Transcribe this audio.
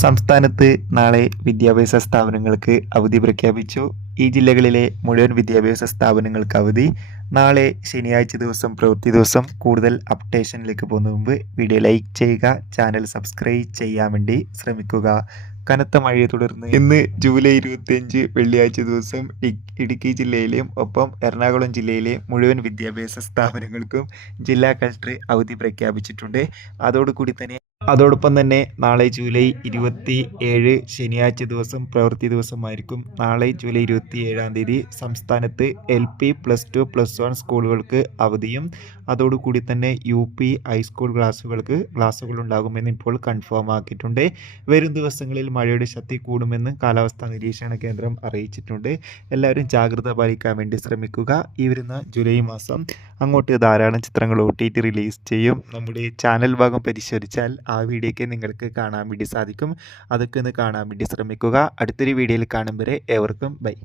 സംസ്ഥാനത്ത് നാളെ വിദ്യാഭ്യാസ സ്ഥാപനങ്ങൾക്ക് അവധി പ്രഖ്യാപിച്ചു. ഈ ജില്ലകളിലെ മുഴുവൻ വിദ്യാഭ്യാസ സ്ഥാപനങ്ങൾക്ക് അവധി. നാളെ ശനിയാഴ്ച ദിവസം പ്രവൃത്തി ദിവസം. കൂടുതൽ അപ്ഡേഷനിലേക്ക് പോകുന്നതിന് മുമ്പ് വീഡിയോ ലൈക്ക് ചെയ്യുക, ചാനൽ സബ്സ്ക്രൈബ് ചെയ്യാൻ വേണ്ടി ശ്രമിക്കുക. കനത്ത മഴയെ തുടർന്ന് ഇന്ന് ജൂലൈ 25 വെള്ളിയാഴ്ച ദിവസം ഇടുക്കി ജില്ലയിലെയും ഒപ്പം എറണാകുളം ജില്ലയിലെ മുഴുവൻ വിദ്യാഭ്യാസ സ്ഥാപനങ്ങൾക്കും ജില്ലാ കളക്ടർ അവധി പ്രഖ്യാപിച്ചിട്ടുണ്ട്. അതോടൊപ്പം തന്നെ നാളെ ജൂലൈ 27 ശനിയാഴ്ച ദിവസം പ്രവൃത്തി ദിവസമായിരിക്കും. നാളെ ജൂലൈ 27 സംസ്ഥാനത്ത് LP +2 +1 സ്കൂളുകൾക്ക് അവധിയും അതോടുകൂടി തന്നെ UP ഹൈസ്കൂൾ ക്ലാസ്സുകൾ ഉണ്ടാകുമെന്ന് ഇപ്പോൾ കൺഫേം ആക്കിയിട്ടുണ്ട്. വരും ദിവസങ്ങളിൽ മഴയുടെ ശക്തി കൂടുമെന്ന് കാലാവസ്ഥാ നിരീക്ഷണ കേന്ദ്രം അറിയിച്ചിട്ടുണ്ട്. എല്ലാവരും ജാഗ്രത പാലിക്കാൻ വേണ്ടി ശ്രമിക്കുക. ഈ വരുന്ന ജൂലൈ മാസം അങ്ങോട്ട് ധാരാളം ചിത്രങ്ങൾ OTT റിലീസ് ചെയ്യും. നമ്മുടെ ചാനൽ ഭാഗം പരിശോധിച്ചാൽ ആ വീഡിയോയ്ക്ക് നിങ്ങൾക്ക് കാണാൻ വേണ്ടി സാധിക്കും. അതൊക്കെ ഒന്ന് കാണാൻ വേണ്ടി ശ്രമിക്കുക. അടുത്തൊരു വീഡിയോയിൽ കാണും വരെ ഏവർക്കും ബൈ.